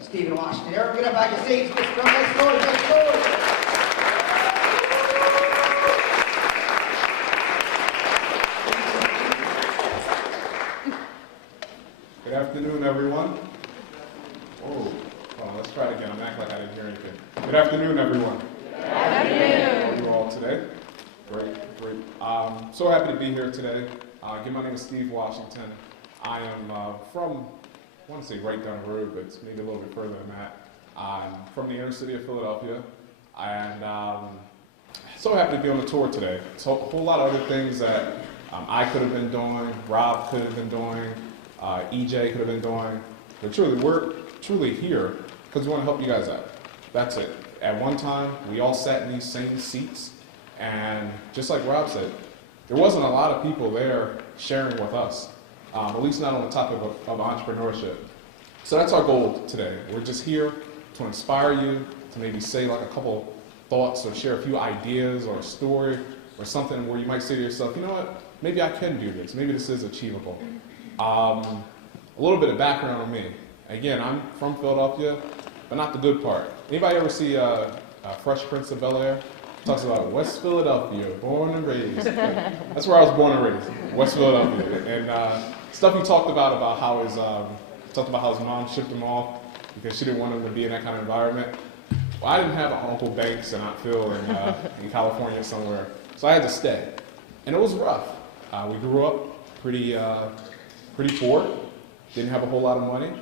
Stephen Washington. Eric, get up back to seats. Let's go. Let's go. Let's go. Good afternoon, everyone. Oh, let's try it again. I'm acting like I didn't hear anything. Good afternoon, everyone. Good afternoon. How are you all today? Great. So happy to be here today. Again, my name is Steve Washington. I am from, I want to say right down the road, but it's maybe a little bit further than that. I'm from the inner city of Philadelphia, and so happy to be on the tour today. So a whole lot of other things that I could have been doing, Rob could have been doing, EJ could have been doing, but we're truly here because we want to help you guys out. That's it. At one time, we all sat in these same seats, and just like Rob said, there wasn't a lot of people there sharing with us, at least not on the topic of entrepreneurship. So that's our goal today. We're just here to inspire you, to maybe say like a couple thoughts or share a few ideas or a story or something where you might say to yourself, you know what, maybe I can do this, maybe this is achievable. A little bit of background on me. Again, I'm from Philadelphia, but not the good part. Anybody ever see Fresh Prince of Bel-Air? Talks about West Philadelphia, born and raised. That's where I was born and raised, West Philadelphia. And stuff he talked about how his mom shipped him off because she didn't want him to be in that kind of environment. Well, I didn't have an Uncle Banks and Aunt Phil in California somewhere, so I had to stay. And it was rough. We grew up pretty poor, didn't have a whole lot of money,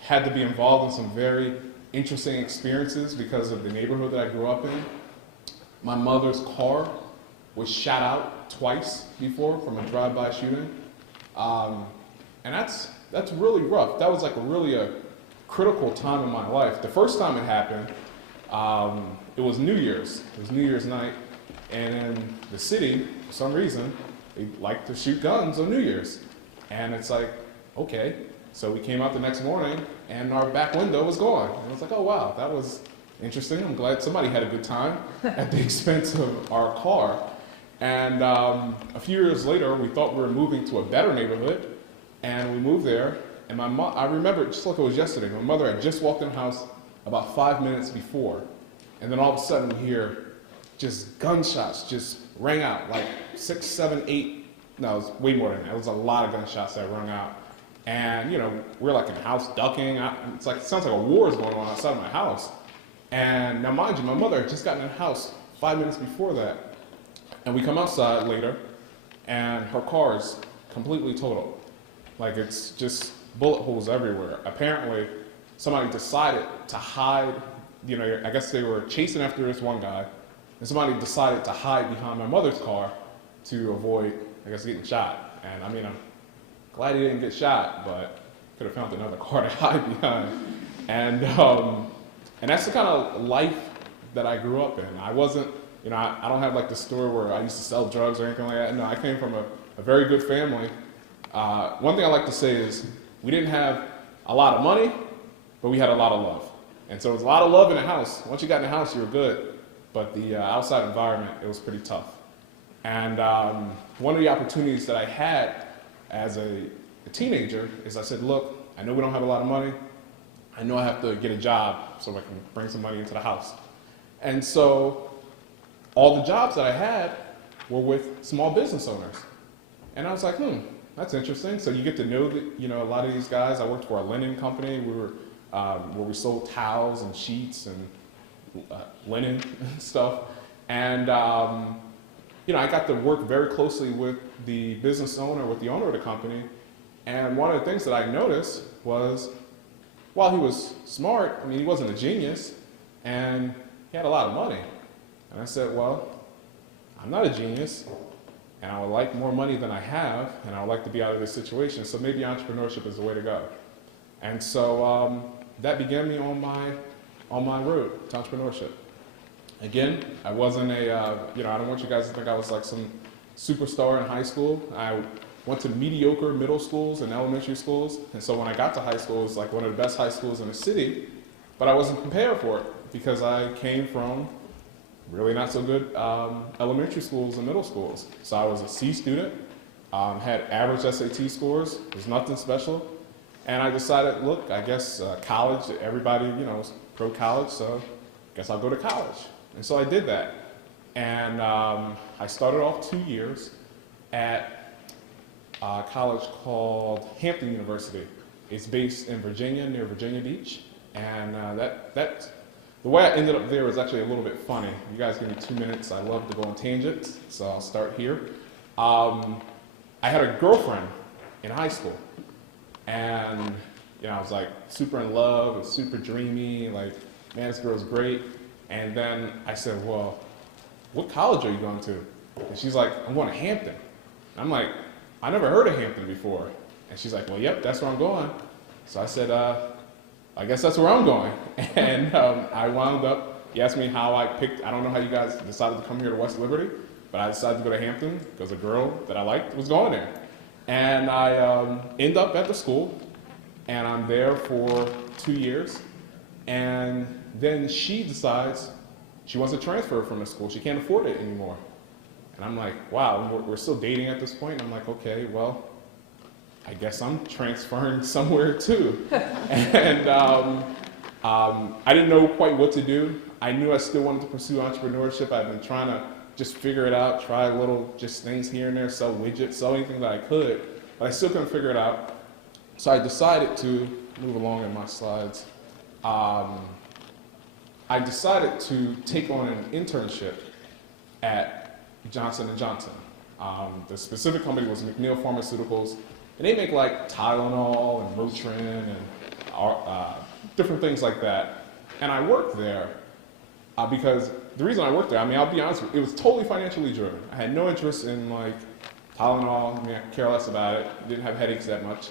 had to be involved in some very interesting experiences because of the neighborhood that I grew up in. My mother's car was shot out twice before from a drive-by shooting. And that's really rough. That was like really a critical time in my life. The first time it happened, it was New Year's. It was New Year's night. And in the city, for some reason, they like to shoot guns on New Year's. And it's like, okay. So we came out the next morning and our back window was gone. And I was like, oh wow, that was interesting. I'm glad somebody had a good time at the expense of our car. And a few years later, we thought we were moving to a better neighborhood, and we moved there. And I remember it just like it was yesterday. My mother had just walked in the house about 5 minutes before, and then all of a sudden we hear just gunshots just rang out, like 6, 7, 8. No, it was way more than that. It was a lot of gunshots that rang out. And, we're like in the house ducking. It sounds like a war is going on outside of my house. And now, mind you, my mother had just gotten in the house 5 minutes before that. And we come outside later, and her car is completely totaled. Like, it's just bullet holes everywhere. Apparently, somebody decided to hide, I guess they were chasing after this one guy, and somebody decided to hide behind my mother's car to avoid, I guess, getting shot. And I'm glad he didn't get shot, but could have found another car to hide behind. And that's the kind of life that I grew up in. I wasn't, I don't have like the story where I used to sell drugs or anything like that. No, I came from a very good family. One thing I like to say is we didn't have a lot of money, but we had a lot of love. And so there was a lot of love in the house. Once you got in the house, you were good. But the outside environment, it was pretty tough. And one of the opportunities that I had as a teenager is I said, look, I know we don't have a lot of money. I know I have to get a job so I can bring some money into the house. And so all the jobs that I had were with small business owners. And I was like, that's interesting. So you get to know a lot of these guys. I worked for a linen company. We were where we sold towels and sheets and linen and stuff. And I got to work very closely with the business owner, with the owner of the company. And one of the things that I noticed was, while he was smart, he wasn't a genius, and he had a lot of money. And I said, well, I'm not a genius, and I would like more money than I have, and I would like to be out of this situation, so maybe entrepreneurship is the way to go. And so that began me on my road to entrepreneurship. Again, I wasn't I don't want you guys to think I was like some superstar in high school. I went to mediocre middle schools and elementary schools, and so when I got to high school, it was like one of the best high schools in the city, but I wasn't prepared for it because I came from really not so good elementary schools and middle schools. So I was a C student, had average SAT scores, was nothing special, And I decided, look, I guess college, everybody, is pro college, so I guess I'll go to college. And so I did that. And I started off 2 years at a college called Hampton University. It's based in Virginia, near Virginia Beach. And the way I ended up there was actually a little bit funny. You guys give me 2 minutes. I love to go on tangents, so I'll start here. I had a girlfriend in high school. And I was like super in love, it was super dreamy, like, man, this girl's great. And then I said, well, what college are you going to? And she's like, I'm going to Hampton. I'm like, I never heard of Hampton before. And she's like, well, yep, that's where I'm going. So I said, I guess that's where I'm going. And I wound up, he asked me how I picked, I don't know how you guys decided to come here to West Liberty, but I decided to go to Hampton because a girl that I liked was going there. And I end up at the school, and I'm there for 2 years. And then she decides she wants to transfer from the school. She can't afford it anymore. And I'm like, wow, we're still dating at this point. And I'm like, okay, well, I guess I'm transferring somewhere too. And I didn't know quite what to do. I knew I still wanted to pursue entrepreneurship. I've been trying to just figure it out, try little just things here and there, sell widgets, sell anything that I could, but I still couldn't figure it out. So I decided to move along in my slides. I decided to take on an internship at Johnson & Johnson. The specific company was McNeil Pharmaceuticals, and they make like Tylenol and Motrin and different things like that. And I worked there because the reason I worked there, I mean, I'll be honest with you, it was totally financially driven. I had no interest in like Tylenol, I mean, I could care less about it, didn't have headaches that much.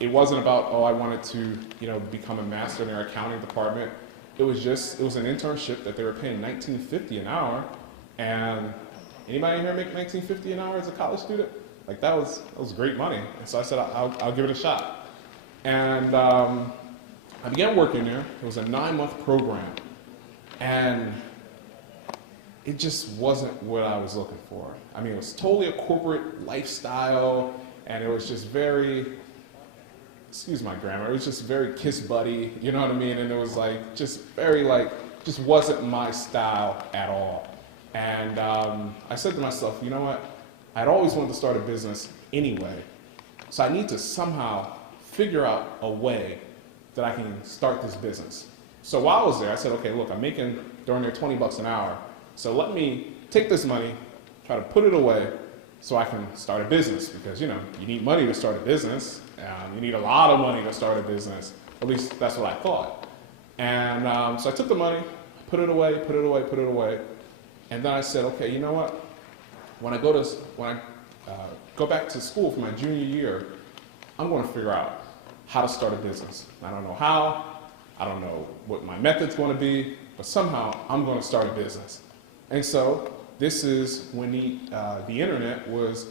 It wasn't about, I wanted to, become a master in their accounting department. It was an internship that they were paying $19.50 an hour. And anybody here make $19.50 an hour as a college student? Like that was great money. And so I said, I'll give it a shot. And I began working there. It was a 9-month program. And it just wasn't what I was looking for. I mean, it was totally a corporate lifestyle, and it was just very, excuse my grammar, it was just very kiss buddy, you know what I mean? And it was like, just very like, just wasn't my style at all. And I said to myself, you know what? I'd always wanted to start a business anyway, so I need to somehow figure out a way that I can start this business. So while I was there, I said, okay, look, I'm making during there $20 an hour. So let me take this money, try to put it away so I can start a business because, you need money to start a business. You need a lot of money to start a business. At least that's what I thought. And so I took the money, put it away. And then I said, okay, you know what? When I go back to school for my junior year, I'm going to figure out how to start a business. I don't know how. I don't know what my method's going to be, but somehow I'm going to start a business. And so this is when the internet was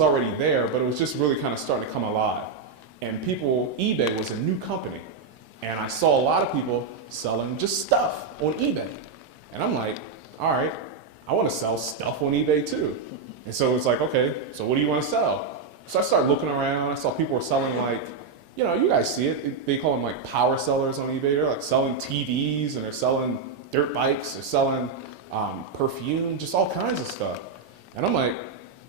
already there, but it was just really kind of starting to come alive. And eBay was a new company. And I saw a lot of people selling just stuff on eBay. And I'm like, all right, I want to sell stuff on eBay too. And so it's like, okay, so what do you want to sell? So I started looking around. I saw people were selling like, you guys see it. They call them like power sellers on eBay. They're like selling TVs and they're selling dirt bikes. They're selling perfume, just all kinds of stuff. And I'm like,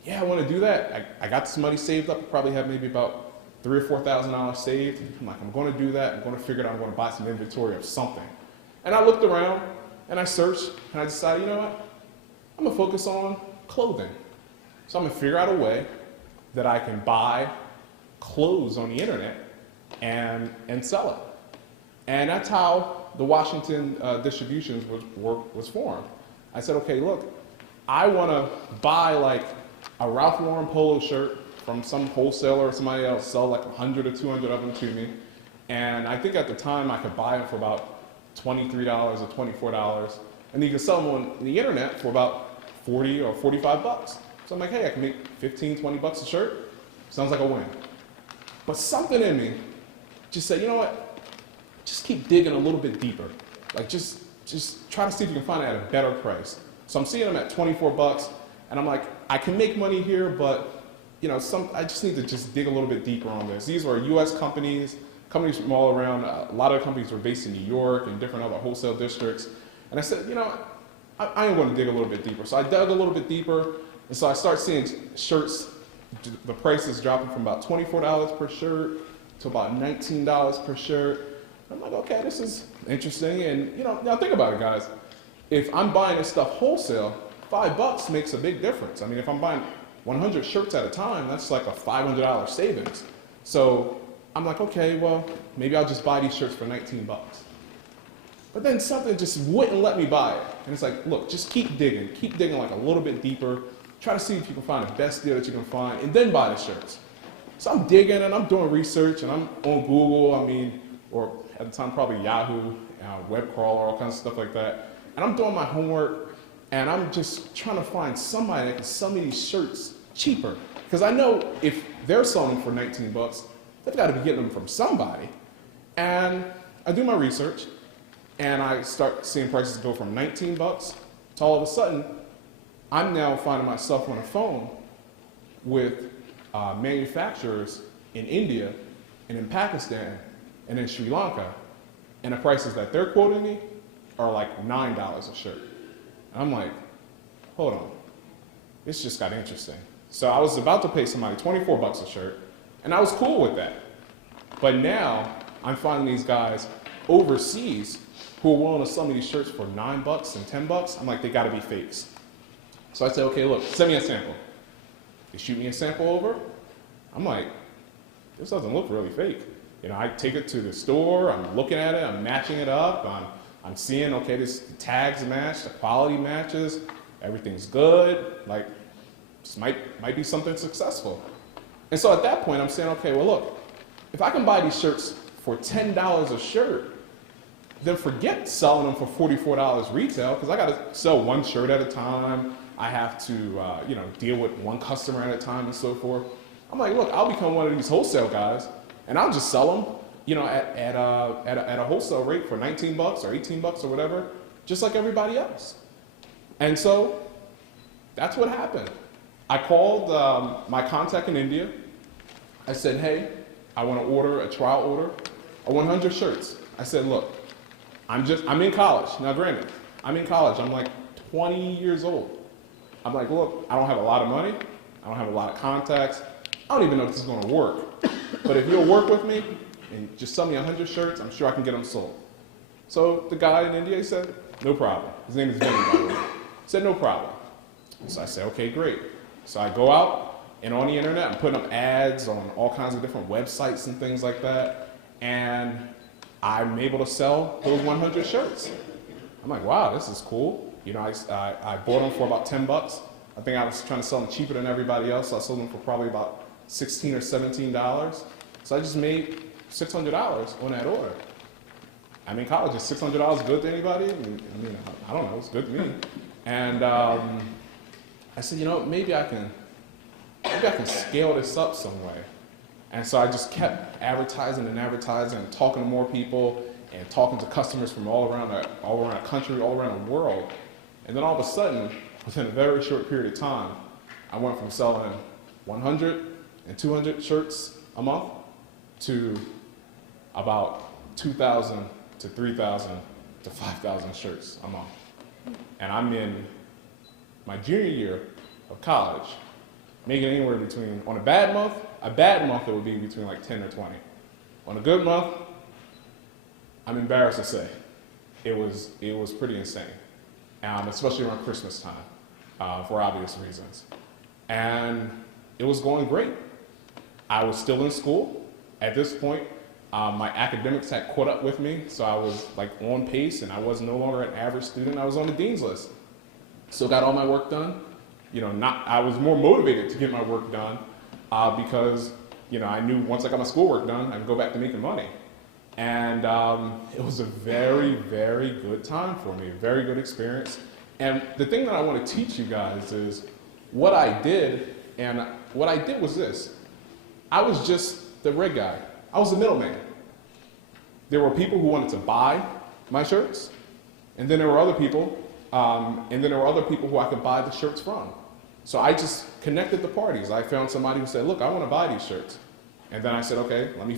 yeah, I want to do that. I got some money saved up. I probably have maybe about $3,000 or $4,000 saved. I'm like, I'm going to do that. I'm going to figure it out. I'm going to buy some inventory of something. And I looked around and I searched and I decided, you know what? I'm going to focus on clothing. So I'm going to figure out a way that I can buy clothes on the internet and sell it. And that's how the Washington Distributions was formed. I said, okay, look, I want to buy like a Ralph Lauren polo shirt from some wholesaler or somebody else, sell like 100 or 200 of them to me. And I think at the time I could buy them for about $23 or $24. And you can sell them on the internet for about 40 or 45 bucks. So I'm like, hey, I can make 15, 20 bucks a shirt. Sounds like a win. But something in me just said, you know what? Just keep digging a little bit deeper. Like just try to see if you can find it at a better price. So I'm seeing them at 24 bucks, and I'm like, I can make money here, but I just need to just dig a little bit deeper on this. These were U.S. companies from all around. A lot of companies were based in New York and different other wholesale districts. And I said, I am going to dig a little bit deeper. So I dug a little bit deeper, and so I started seeing shirts, the prices dropping from about $24 per shirt to about $19 per shirt. I'm like, okay, this is interesting. And now think about it, guys. If I'm buying this stuff wholesale, $5 makes a big difference. I mean, if I'm buying 100 shirts at a time, that's like a $500 savings. So I'm like, okay, well, maybe I'll just buy these shirts for 19 bucks. But then something just wouldn't let me buy it. And it's like, look, just keep digging like a little bit deeper. Try to see if you can find the best deal that you can find, and then buy the shirts. So I'm digging and I'm doing research, and I'm on Google, or at the time probably Yahoo, web crawler, all kinds of stuff like that. And I'm doing my homework, and I'm just trying to find somebody that can sell me these shirts cheaper. Because I know if they're selling them for 19 bucks, they've got to be getting them from somebody. And I do my research, and I start seeing prices go from 19 bucks to all of a sudden, I'm now finding myself on a phone with manufacturers in India and in Pakistan and in Sri Lanka, and the prices that they're quoting me are like $9 a shirt. And I'm like, hold on, this just got interesting. So I was about to pay somebody 24 bucks a shirt, and I was cool with that. But now I'm finding these guys overseas who are willing to sell me these shirts for 9 bucks and 10 bucks. I'm like, they gotta be fakes. So I said, okay, look, send me a sample. They shoot me a sample over. I'm like, this doesn't look really fake. I take it to the store, I'm looking at it, I'm matching it up, I'm seeing, okay, the tags match, the quality matches, everything's good, like, this might be something successful. And so at that point, I'm saying, okay, well look, if I can buy these shirts for $10 a shirt, then forget selling them for $44 retail, because I gotta sell one shirt at a time, I have to deal with one customer at a time and so forth. I'm like, look, I'll become one of these wholesale guys, and I'll just sell them, at a wholesale rate for 19 bucks or 18 bucks or whatever, just like everybody else. And so that's what happened. I called my contact in India. I said, hey, I want to order a trial order of 100 shirts. I said, look, I'm in college. Now granted, I'm in college. I'm like 20 years old. I'm like, look, I don't have a lot of money. I don't have a lot of contacts. I don't even know if this is going to work. But if you'll work with me and just sell me 100 shirts, I'm sure I can get them sold. So the guy in India, he said, no problem. His name is Vinny, by the way. He said, no problem. So I said, okay, great. So I go out, and on the internet, I'm putting up ads on all kinds of different websites and things like that. And I'm able to sell those 100 shirts. I'm like, wow, this is cool. I bought them for about 10 bucks. I think I was trying to sell them cheaper than everybody else. So I sold them for probably about $16 or $17. So I just made $600 on that order. I'm in college. Is $600 good to anybody? I don't know. It's good to me. And I said, maybe I can scale this up some way. And so I just kept advertising and talking to more people and talking to customers from all around the country, all around the world. And then all of a sudden, within a very short period of time, I went from selling 100 and 200 shirts a month to about 2,000 to 3,000 to 5,000 shirts a month. And I'm in my junior year of college, making anywhere between, on a bad month it would be between like 10 or 20. On a good month, I'm embarrassed to say, it was pretty insane, especially around Christmas time, for obvious reasons. And it was going great. I was still in school. At this point, my academics had caught up with me, so I was like on pace, and I was no longer an average student. I was on the dean's list. Still got all my work done. I was more motivated to get my work done because I knew once I got my schoolwork done, I could go back to making money. And it was a very, very good time for me, a very good experience. And the thing that I want to teach you guys is what I did, and what I did was this. I was just the red guy. I was the middleman. There were people who wanted to buy my shirts, and then there were other people, who I could buy the shirts from. So I just connected the parties. I found somebody who said, look, I want to buy these shirts. And then I said, okay, let me